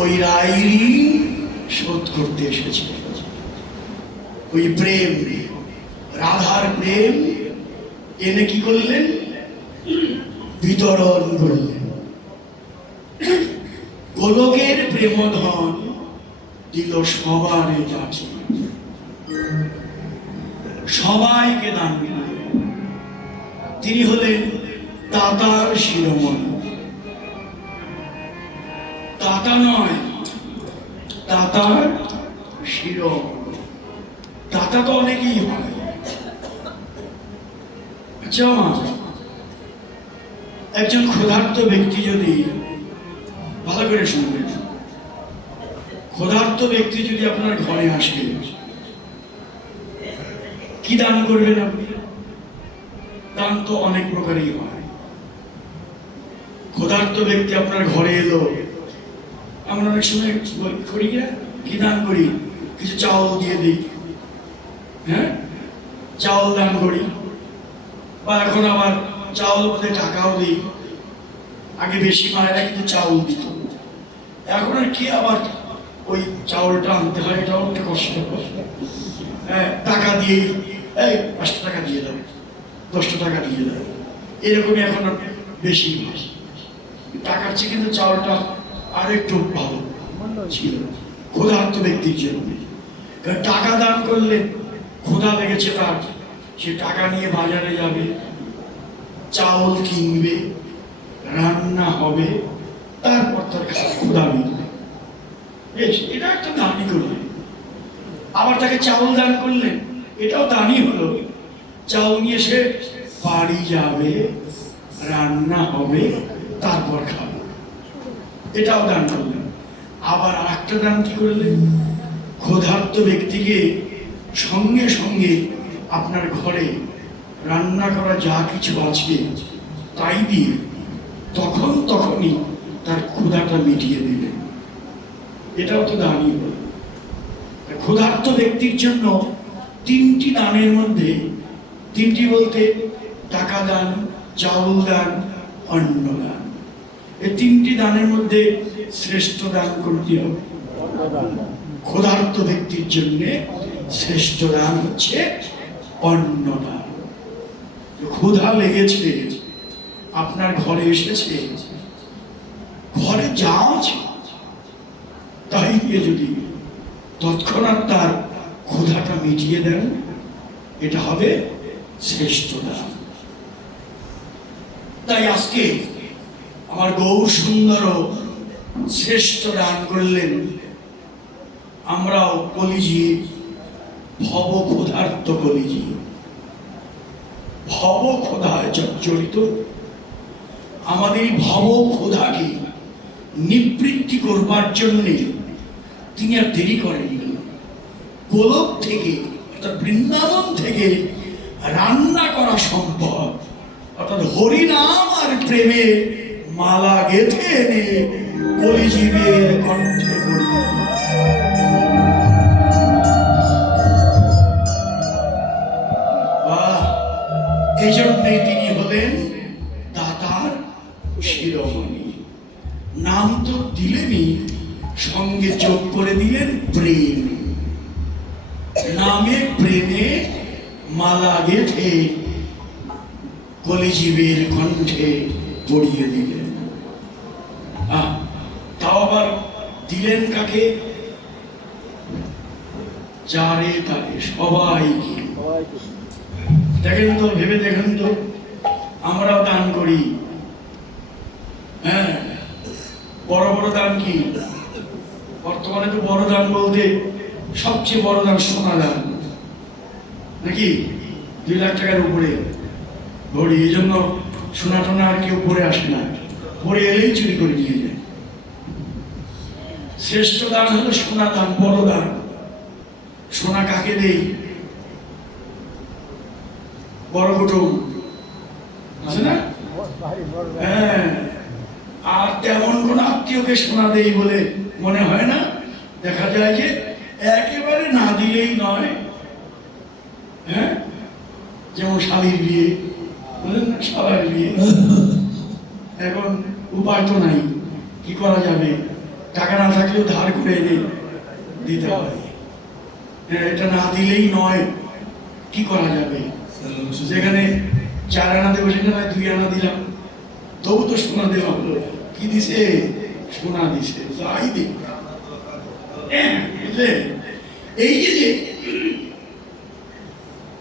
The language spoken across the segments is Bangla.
ওই রায় ঋণ শোধ করতে এসেছে। ওই প্রেম, রাধার প্রেম এনে কি করলেন? বিতরণ করলেন। গোলকের প্রেমধন দিল সবার কাছে, সবাইকে দান করলেন। তিনি হলেন দাতার শিরোমণি। দাতা নয়, দাতার শিরোমণি। দাতা তো অনেকেই হয়। আচ্ছা, একজন ক্ষুধার্ত ব্যক্তি যদি, ভালো করে শুনবেন, ক্ষুধার্ত ব্যক্তি যদি আপনার ঘরে আসে, কি দান করবেন আপনি? দান তো অনেক প্রকারই হয়। ক্ষুধার্ত ব্যক্তি আপনার ঘরে এলো, আমরা অনেক সময় করি না, কি দান করি? কিছু চাউল দিয়ে দিই, হ্যাঁ, চাউল দান করি। বা এখন আবার চাউল বলতে টাকাও দিই। আগে বেশি মায়েরা কিন্তু চাউল দিত, এখন আর কি আবার ওই চাউলটা আনতে হয়, এটাও একটা কষ্ট। হ্যাঁ, টাকা দিয়ে, এই 5 টাকা দিয়ে দেবে, 10 টাকা দিয়ে দেবে, এরকমই এখন বেশি। টাকার চেয়ে কিন্তু চাউলটা আর একটু ভালো ছিল ক্ষুধার্ত ব্যক্তির জন্য। কারণ টাকা দান করলেন, ক্ষুধা লেগেছে তার, সে টাকা নিয়ে বাজারে যাবে, চাউল কিনবে, রান্না হবে, তারপর তার ক্ষুধা মিটবে। বেশ, এটা একটা দানই করলেন। আবার তাকে চাউল দান করলেন, এটাও দানই হলো। চাউল নিয়ে সে বাড়ি যাবে, রান্না হবে, তারপর খাবে, এটাও দান করলেন। আবার আরেকটা দান কি করলেন? ক্ষুধার্ত ব্যক্তিকে সঙ্গে সঙ্গে আপনার ঘরে রান্না করা যা কিছু আছে তাই দিয়ে তখনই তার ক্ষুধাটা মিটিয়ে দিলেন, এটাও তো দানই হল। ক্ষুধার্ত ব্যক্তির জন্য 3টি দানের মধ্যে, 3টি বলতে টাকা দান, চাউল দান, অন্ন দান, এই 3টি দানের মধ্যে শ্রেষ্ঠ দান করতে হবে। ক্ষুধার্ত ব্যক্তির জন্য শ্রেষ্ঠ দান হচ্ছে অন্ন দান। ক্ষুধা লেগেছে, আপনার ঘরে এসেছে, ঘরে যা আছে তাই দিয়ে যদি তৎক্ষণাৎ তার ক্ষুধাটা মিটিয়ে দেন, এটা হবে শ্রেষ্ঠ দান। তাই আজকে আমার গৌর সুন্দরও শ্রেষ্ঠ দান করলেন। আমরাও কলিজি, ভব ক্ষুধার্ত কলিজি, ভব ক্ষুধায় জর্জরিত। আমাদের ভব ক্ষুধাকে নিবৃত্তি করবার জন্যে তিনি আর দেরি করেননি। গোলক থেকে, অর্থাৎ বৃন্দাবন থেকে রান্না করা সম্ভব, অর্থাৎ হরিনাম আর প্রেমে মালা গেঁথে এনে কলিজীবের কণ্ঠে পড়িয়ে। এই জন্যে তিনি হলেন দাতার শিরোমণি। নাম তো দিলেনই, সঙ্গে যোগ করে দিলেন প্রেম। নামে প্রেমে মালা গেঁথে কলিজীবের কণ্ঠে পড়িয়ে দিলেন। তাও আবার দিলেন কাকে? যারে তারে, সবাইকে। দেখেন তো, ভেবে দেখেন তো, আমরাও দান করি, হ্যাঁ, বড় বড় দান কি? বর্তমানে তো বড় দান বলতে সবচেয়ে বড় দান সোনা দান, নাকি? 2 লাখ টাকার উপরে ভরি। এই জন্য সোনা টোনা আর কেউ পরে আসে না, পরে এলেই চুরি করে নিয়ে যায়। শ্রেষ্ঠ দান হলো সোনা দান, বড় দান। সোনা কাকে দেই? বড় কুটুম আছে না? হ্যাঁ, আর তেমন কোন আত্মীয়কে সোনা দেই বলে মনে হয় না। দেখা যায় যে একেবারে না দিলেই নয়। হ্যাঁ, যেমন শালীর বিয়ে, বুঝলেন না, শালার বিয়ে। এখন উপায় তো নাই, কি করা যাবে? টাকা না থাকলেও ধার করে এনে দিতে হয়। এটা না দিলেই নয়, কি করা যাবে? যেখানে 4 আনা দেবো সেখানে 2 আনা দিলাম, তবু তো সোনা দেওয়া হলো। কি দিছে? সোনা দিছে, যাই দিক। বুঝলে? এই যে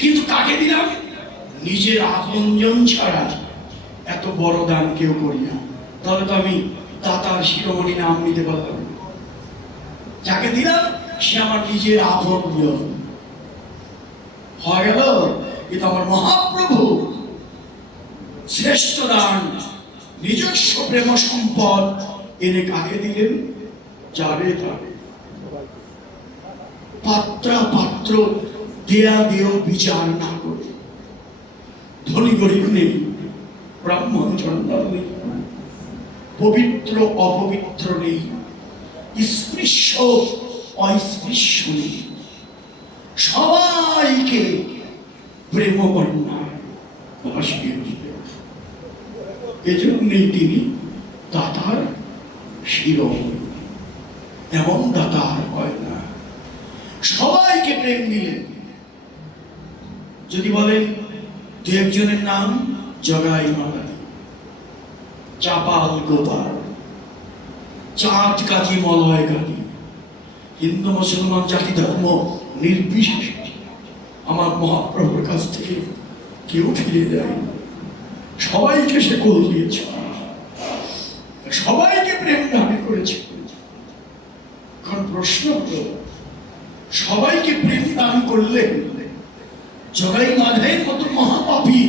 কিন্তু কাকে দিলাম? নিজের আপনজন ছাড়া এত বড় দান কেউ করি না। তাহলে তো আমি দাতার শিরোমণি নাম নিতে পারলাম না। যাকে দিলাম সে আমার নিজের আপনজন হয়ে গেল। কিন্তু আমার মহাপ্রভু শ্রেষ্ঠ দান, নিজস্ব প্রেম সম্পদ এনে কাকে দিলেন? যারে তারে। পাত্র দেয়া দেও বিচার না করে, ধনী গরিব নেই, ব্রাহ্মণ চণ্ডাল নেই, পবিত্র অপবিত্র নেই, স্পৃশ্য অস্পৃশ্য নেই, সবাইকে প্রেম বন্যায় ভাসিয়ে দিলেন। এজন্যই তিনি দাতার শিরোমণি। এমন দাতা আর হয় না। সবাইকে প্রেম দিলেন। যদি বলেন 2-1 নাম, জগাই মাদাই, চাপাল গোপাল, চাঁদ কাজী, মলয় কাজী, হিন্দু মুসলমান জাতি ধর্ম নির্বিশেষে আমার মহাপ্রভুর কাছ থেকে কেউ ফিরে দেয়। সবাইকে সে কোল দিয়েছে, সবাইকে প্রেম দান করেছে। এখন প্রশ্ন হলো, সবাইকে প্রেম দান করলে জগাই মাধাইয়ের মতো মহাপাপী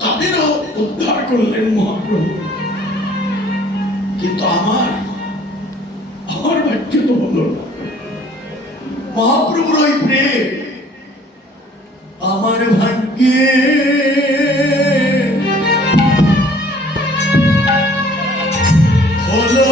তাদেরও উদ্ধার করলেন মহাপ্রভু। কিন্তু আমার ভাগ্য তো হলো না। মহাপ্রভুর ওই প্রেম আমার ভাগ্যে হলো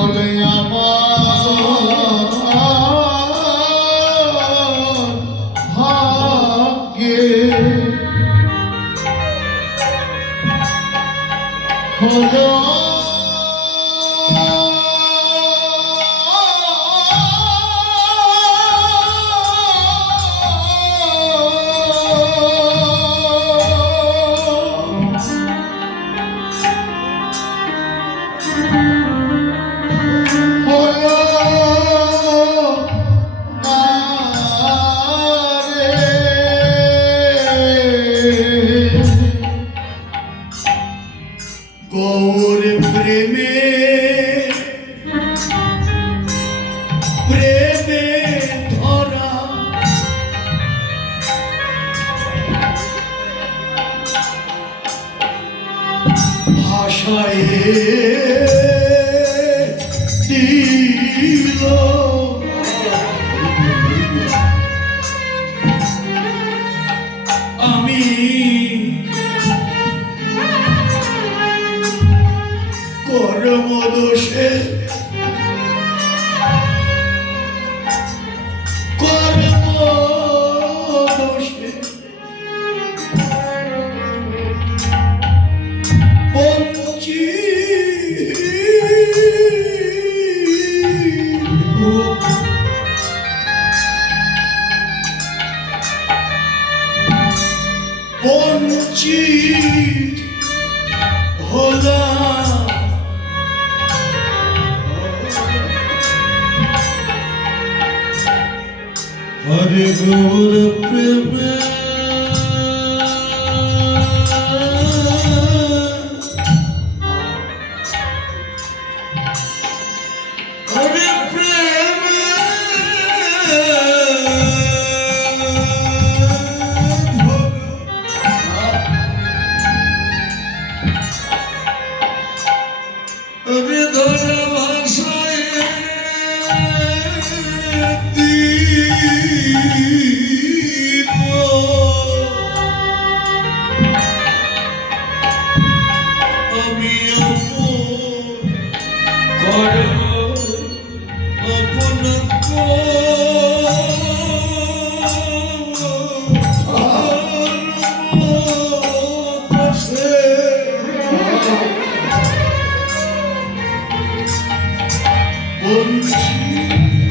বলে আমার ভাগ্যে হলো ভাষায় দিল আমি কর্মদোষে কর্মদোষে বঞ্চিত হলাম হরে গৌর প্রেমে হরে প্রেমে হরে ধর ভাষায় আমি আপন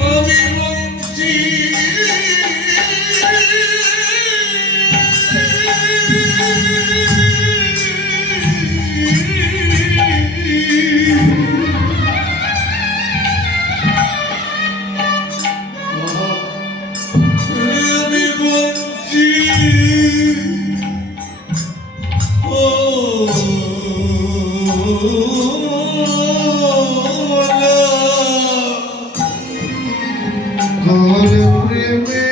আমি বঞ্চি আমি বঞ্চি ঘোর প্রেমে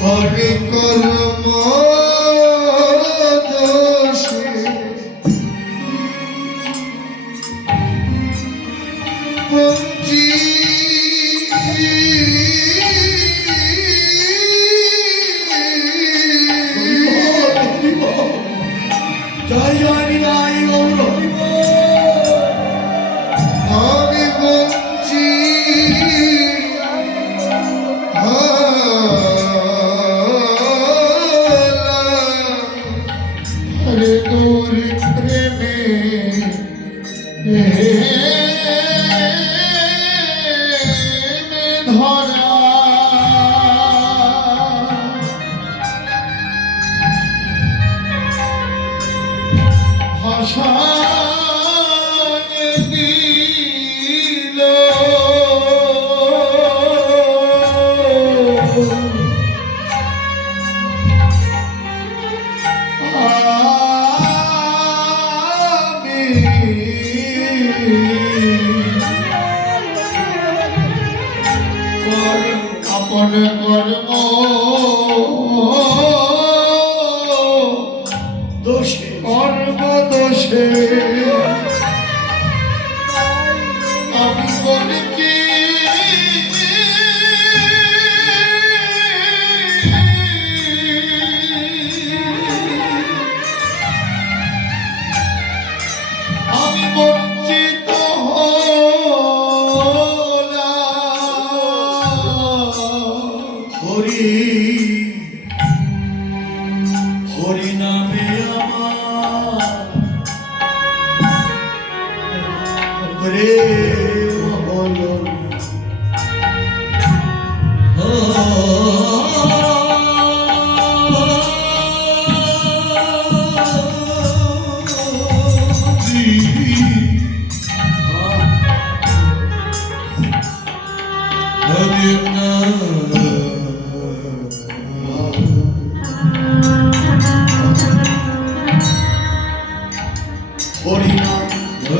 হরে কর্ম দোষে বঞ্চি জয় জয় নিমাই গৌর হরি আমি বঞ্চি হরে গৌর প্রেমে ধরা ভাষা দিল আপন কর্ম দোষে কর্ম দোষে আমি বলছি আমি বঞ্চিত হরি হরি নামে আমার প্রেম হলো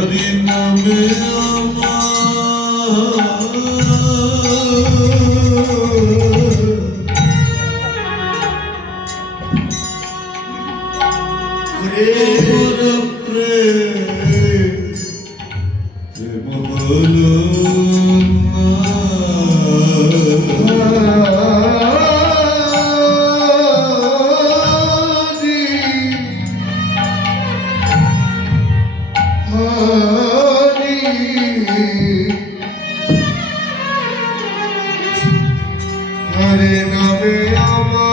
হরি নামে হরে নামে আমার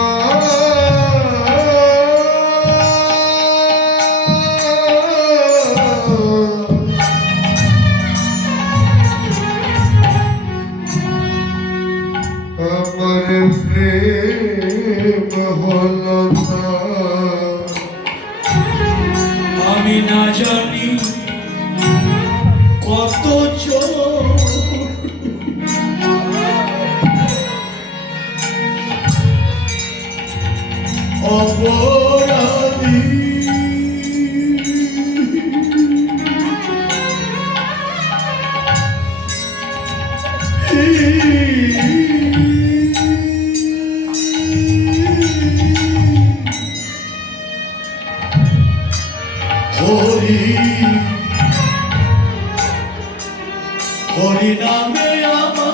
প্রেম হলো না আমি না জানি কত চোখ অপরাধী হরি হরি নামে আমার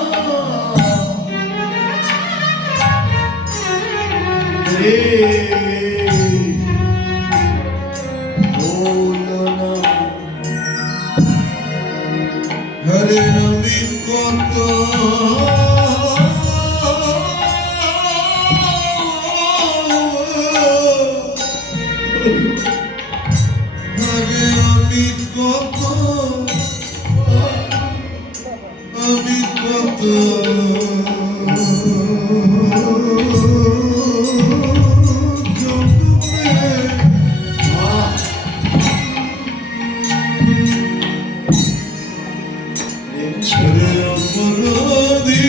রে হলো না। হরে আমি কত হরে আমি কত ছেড়ে অপরাধী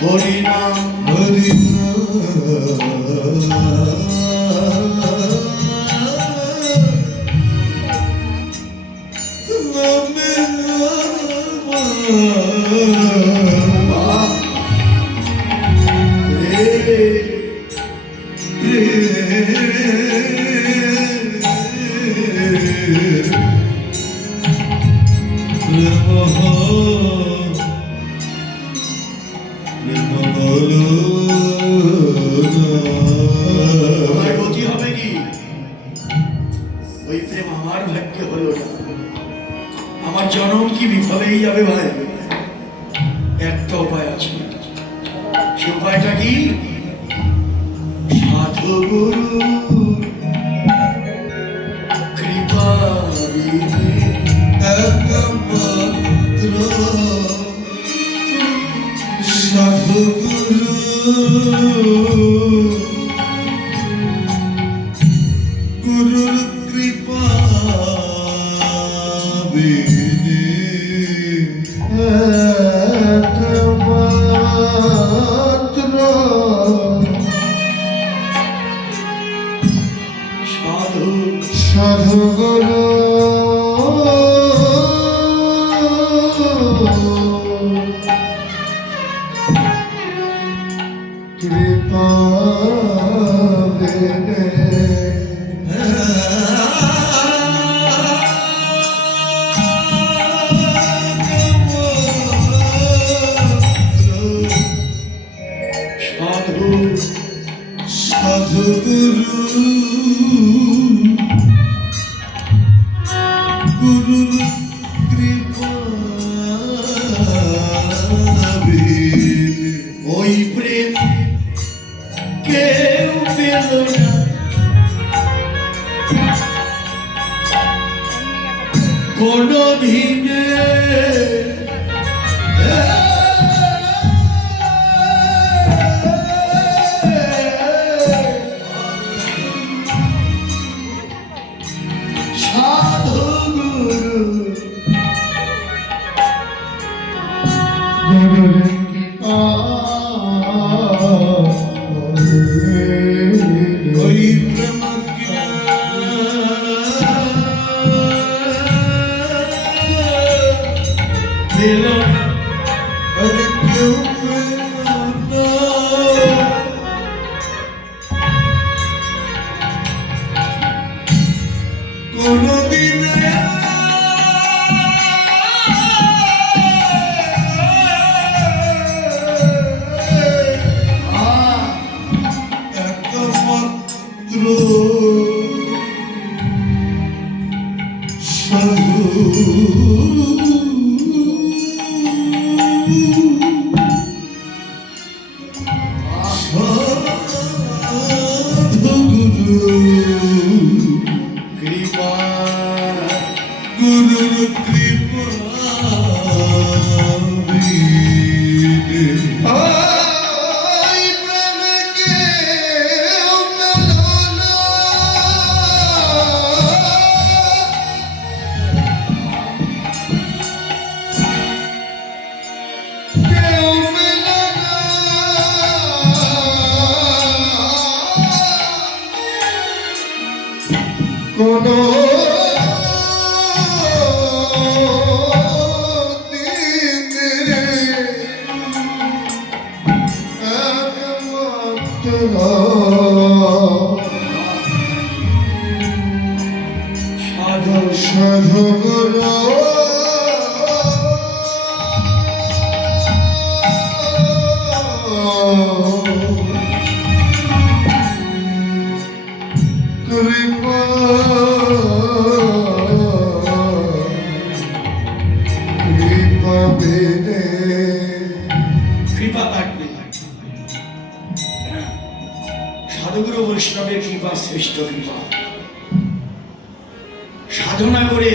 হরি নাম হরি আমার গতি হবে কি? ওই প্রেম আমার ভাগ্যে হলো না। আমার জনম কি বিফলেই যাবে ভাই? একটা উপায় আছে। সে উপায়টা কি? সাধু গুরু কৃপা বিনে একমাত্র সাধুগুরু গুরুর কৃপা বিনে একমাত্র সাধু সাধুগুরু কৃপা বিনে সাধু সাধুগুরু গুরুর কৃপা বিনে ওই প্রেম কেউ পেল না। কোনো দিনে সাধু গুরু কৃপা গুরুর কৃপা বিনে আই প্রেমকে মেলানা কেউ মেলানা কোনো সাধু সাধু গুরু কৃপা কৃপা বিনে কৃপা থাকবে। সাধুগুরু বৈষ্ণবের কৃপা শ্রেষ্ঠ কৃপা। সাধনা করে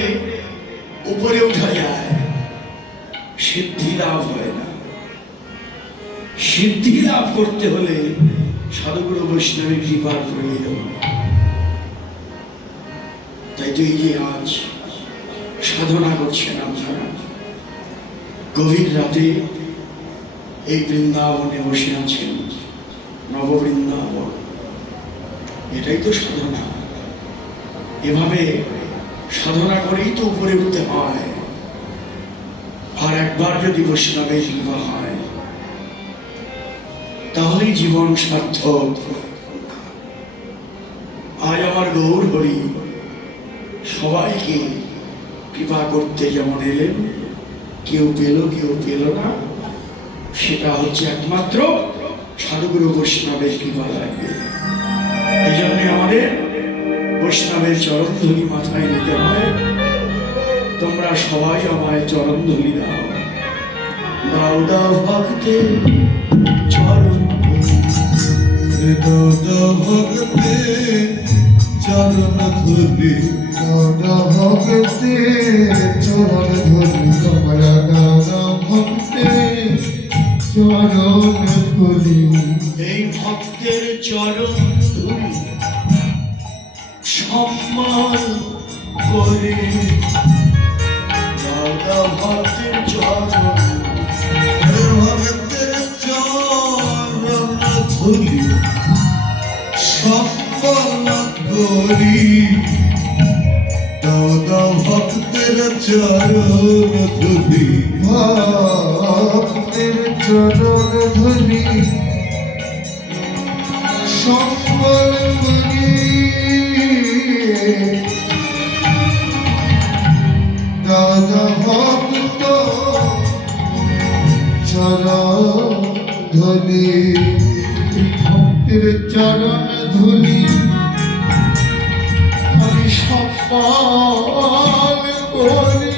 উপরে উঠা যায়, সিদ্ধি লাভ হয় না। সিদ্ধি লাভ করতে হলে সাধুগুরু বৈষ্ণবের কৃপার প্রয়োজন। তাই তো এই যে আজ সাধনা করছেন আপনারা, গভীর রাতে এই বৃন্দাবনে বসে আছেন, নববৃন্দাবন, এটাই তো সাধনা। এভাবে সাধনা করেই তো উপরে উঠতে হয়। আর একবার যদি বৈষ্ণবের কৃপা হয় তাহলেই জীবন সার্থক। আজ আমার গৌর হরি সবাইকে কৃপা করতে যেমন এলেন, কেউ পেল কেউ পেল না, সেটা হচ্ছে একমাত্র সাধুগুরু বৈষ্ণবের কৃপা লাগবে। এই জন্যে আমাদের বৈষ্ণবের চরণধূলি মাথায় নিতে হয়। তোমরা সবাই আমায় চরণধূলি দাও, দাও দাও ভক্তে চরণধূলি। দাদা ভক্তে চরণ ধুলি দাদা ভক্তে চরণ ধুলি তোমরা দাদা ভক্তে চরণ ধুলি এই ভক্তের চরণ ধূলি সম্মান করে, দাদা ভক্তের চরণ ভক্তের চরণ ধুলি সম্পন্ন করি দাদা ভক্তের চরণ ধুলি ভক্তের চরণ ধুলি সম্পন্ন করি দাদা ভক্ত চরণ ধুলি ভক্তের চরণ ধুলি আমি সম্মান করি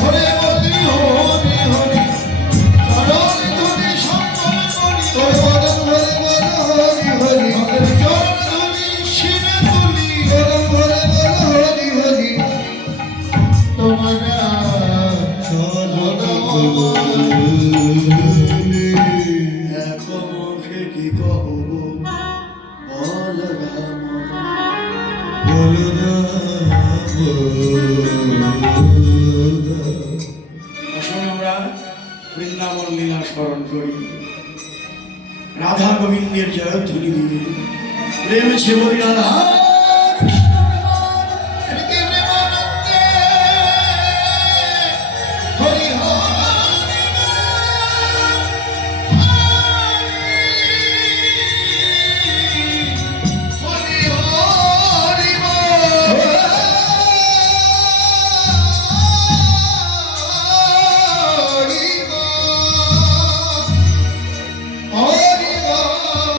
হরে বলি হরি হরি চরণ ধুলি সম্মান করি হরে হরি হরি চরণ ধুলি শিরে তুলি হরে হরি হরি তোমারা চরণ ধুলি এক মুখে কি কহব বলরাম। আসুন আমরা বৃন্দাবন লীলা স্মরণ করি, রাধা গোবিন্দের জয়ধ্বনি দিয়ে প্রেম সে বলি রাধা।